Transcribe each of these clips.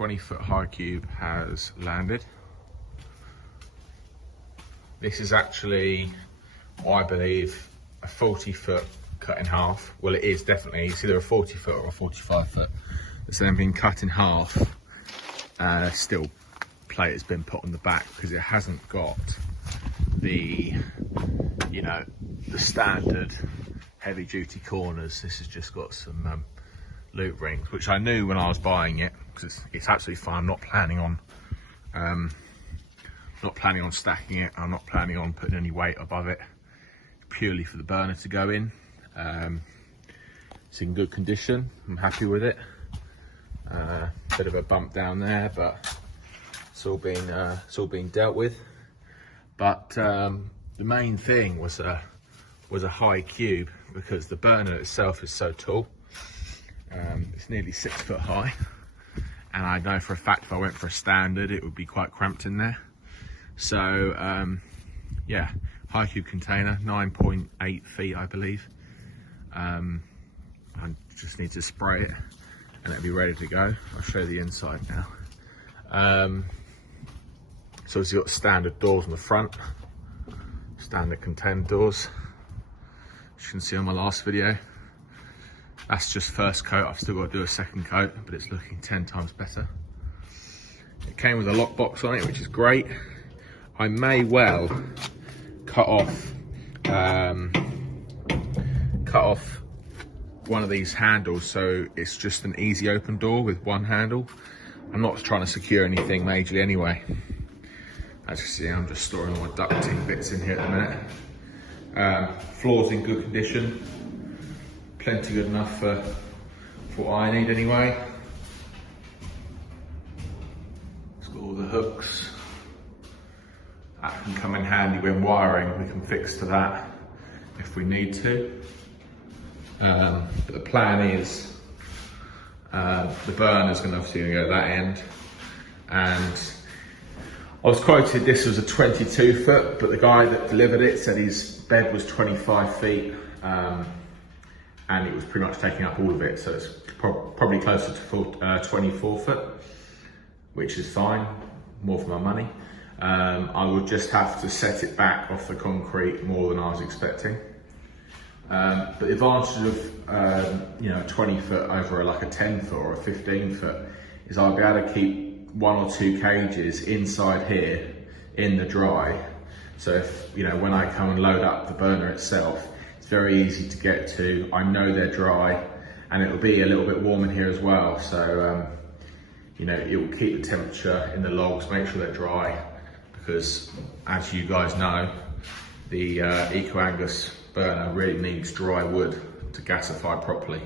20-foot high cube has landed. This is actually, I believe, a 40-foot cut in half. Well, it is definitely. It's either a 40-foot or a 45-foot. It's then been cut in half. Still, plate has been put on the back because it hasn't got the, you know, the standard heavy-duty corners. This has just got some loop rings, which I knew when I was buying it, because it's absolutely fine. I'm not planning on stacking it. I'm not planning on putting any weight above it, purely for the burner to go in. It's in good condition. I'm happy with it. Bit of a bump down there, but it's all been dealt with. But the main thing was a high cube, because the burner itself is so tall. It's nearly 6 foot high, and I know for a fact if I went for a standard it would be quite cramped in there. So yeah, high cube container, 9.8 feet I believe. I just need to spray it and it'll be ready to go. I'll show you the inside now. So it's got standard doors on the front, standard container doors, as you can see on my last video. That's just first coat. I've still got to do a second coat, but it's looking 10 times better. It came with a lockbox on it, which is great. I may well cut off one of these handles so it's just an easy open door with one handle. I'm not trying to secure anything majorly anyway. As you see, I'm just storing all my ducting bits in here at the minute. Floor's in good condition. Plenty good enough for what I need anyway. It's got all the hooks. That can come in handy when wiring. We can fix to that if we need to. But the plan is the burner's going to obviously go at that end. And I was quoted this was a 22 foot, but the guy that delivered it said his bed was 25 feet. And it was pretty much taking up all of it, so it's probably closer to 24 foot, which is fine, more for my money. I would just have to set it back off the concrete more than I was expecting. But the advantage of you know, 20 foot over like a 10 foot or a 15 foot is I'll be able to keep 1 or 2 cages inside here in the dry. So if, you know, when I come and load up the burner itself, very easy to get to. I know they're dry, and it'll be a little bit warm in here as well. So, you know, it will keep the temperature in the logs, make sure they're dry, because as you guys know, the Eco Angus burner really needs dry wood to gasify properly.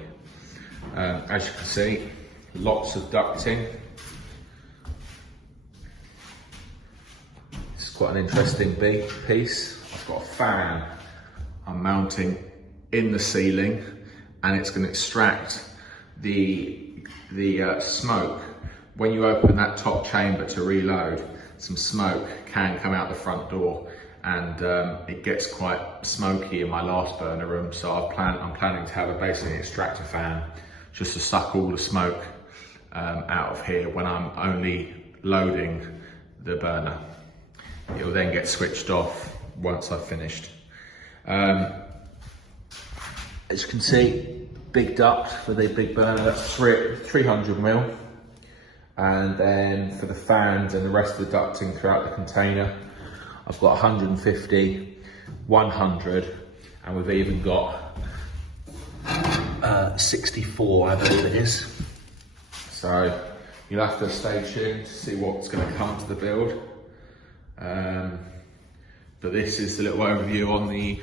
As you can see, lots of ducting. It's quite an interesting big piece. I've got a fan I'm mounting in the ceiling, and it's going to extract the smoke. When you open that top chamber to reload, some smoke can come out the front door, and it gets quite smoky in my last burner room. So I'm planning to have a basically extractor fan just to suck all the smoke out of here when I'm only loading the burner. It will then get switched off once I've finished. As you can see, big duct for the big burner, that's 300 mil. And then for the fans and the rest of the ducting throughout the container, I've got 150, 100, and we've even got 64, I believe it is. So you'll have to stay tuned to see what's going to come to the build. But this is the little overview on the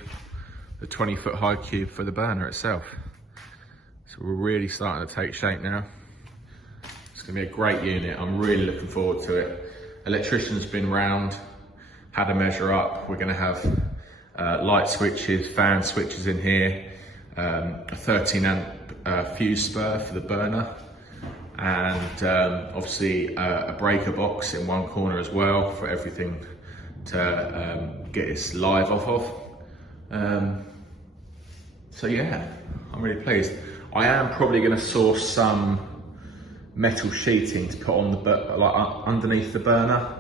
20-foot high cube for the burner itself. So we're really starting to take shape now. It's going to be a great unit. I'm really looking forward to it. Electrician's been round, had a measure up. We're going to have light switches, fan switches in here, a 13 amp fuse spur for the burner, and obviously a breaker box in one corner as well for everything to get this live off of. So yeah, I'm really pleased. I am probably going to source some metal sheeting to put on underneath the burner,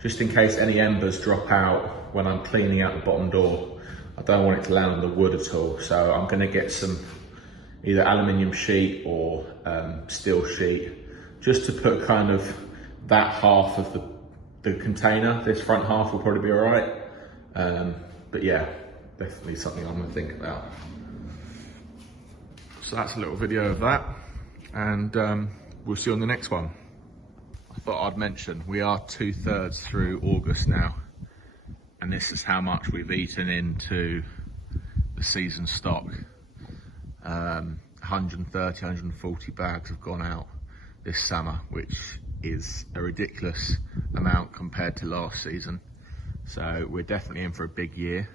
just in case any embers drop out when I'm cleaning out the bottom door. I don't want it to land on the wood at all, so I'm going to get some either aluminium sheet or steel sheet, just to put kind of that half of the container. This front half will probably be all right, but yeah, definitely something I'm going to think about. So that's a little video of that, and we'll see you on the next one. I thought I'd mention we are 2/3 through August now, and this is how much we've eaten into the season stock. 130, 140 bags have gone out this summer, which is a ridiculous amount compared to last season. So we're definitely in for a big year.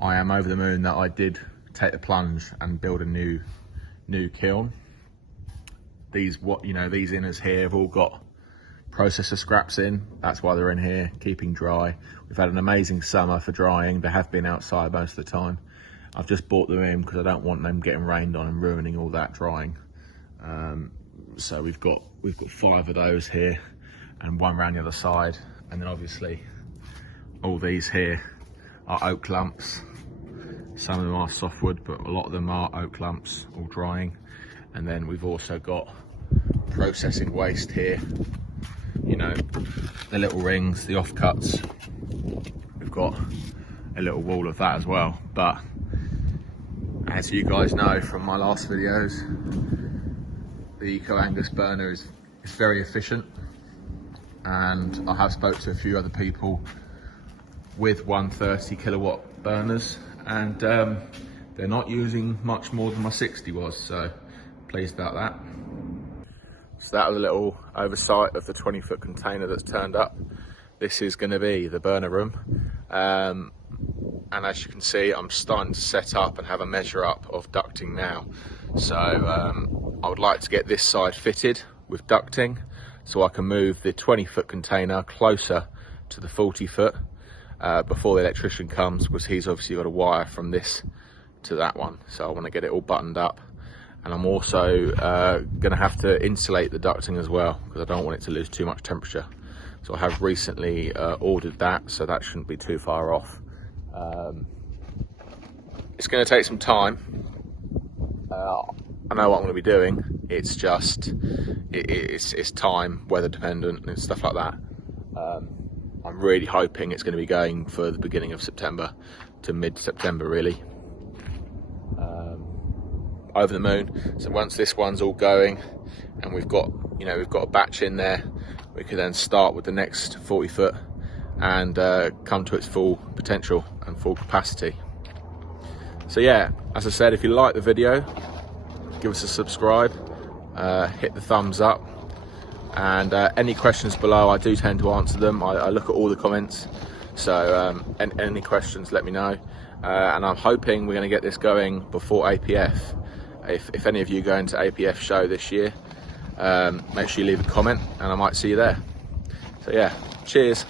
I am over the moon that I did take the plunge and build a new kiln. These inners here have all got processor scraps in. That's why they're in here, keeping dry. We've had an amazing summer for drying. They have been outside most of the time. I've just bought them in because I don't want them getting rained on and ruining all that drying. So we've got 5 of those here and 1 around the other side. And then obviously all these here are oak lumps. Some of them are softwood, but a lot of them are oak lumps, all drying. And then we've also got processing waste here. You know, the little rings, the offcuts. We've got a little wall of that as well. But as you guys know from my last videos, the Eco Angus burner is very efficient. And I have spoke to a few other people with 130 kilowatt burners, and they're not using much more than my 60 was, so pleased about that. So that was a little oversight of the 20-foot container that's turned up. This is going to be the burner room, and as you can see, I'm starting to set up and have a measure up of ducting now. So I would like to get this side fitted with ducting so I can move the 20-foot container closer to the 40-foot before the electrician comes, because he's obviously got a wire from this to that one. So I want to get it all buttoned up. And I'm also going to have to insulate the ducting as well, because I don't want it to lose too much temperature. So I have recently ordered that, so that shouldn't be too far off. It's going to take some time. I know what I'm going to be doing. It's just, it's time, weather dependent and stuff like that. I'm really hoping it's going to be going for the beginning of September to mid-September, really. Over the moon. So once this one's all going and we've got a batch in there, we can then start with the next 40-foot and come to its full potential and full capacity. So yeah, as I said, if you like the video, give us a subscribe, hit the thumbs up, and any questions below, I do tend to answer them. I look at all the comments, so any questions, let me know. And I'm hoping we're going to get this going before APF. If any of you go into APF show this year, make sure you leave a comment and I might see you there. So yeah, cheers.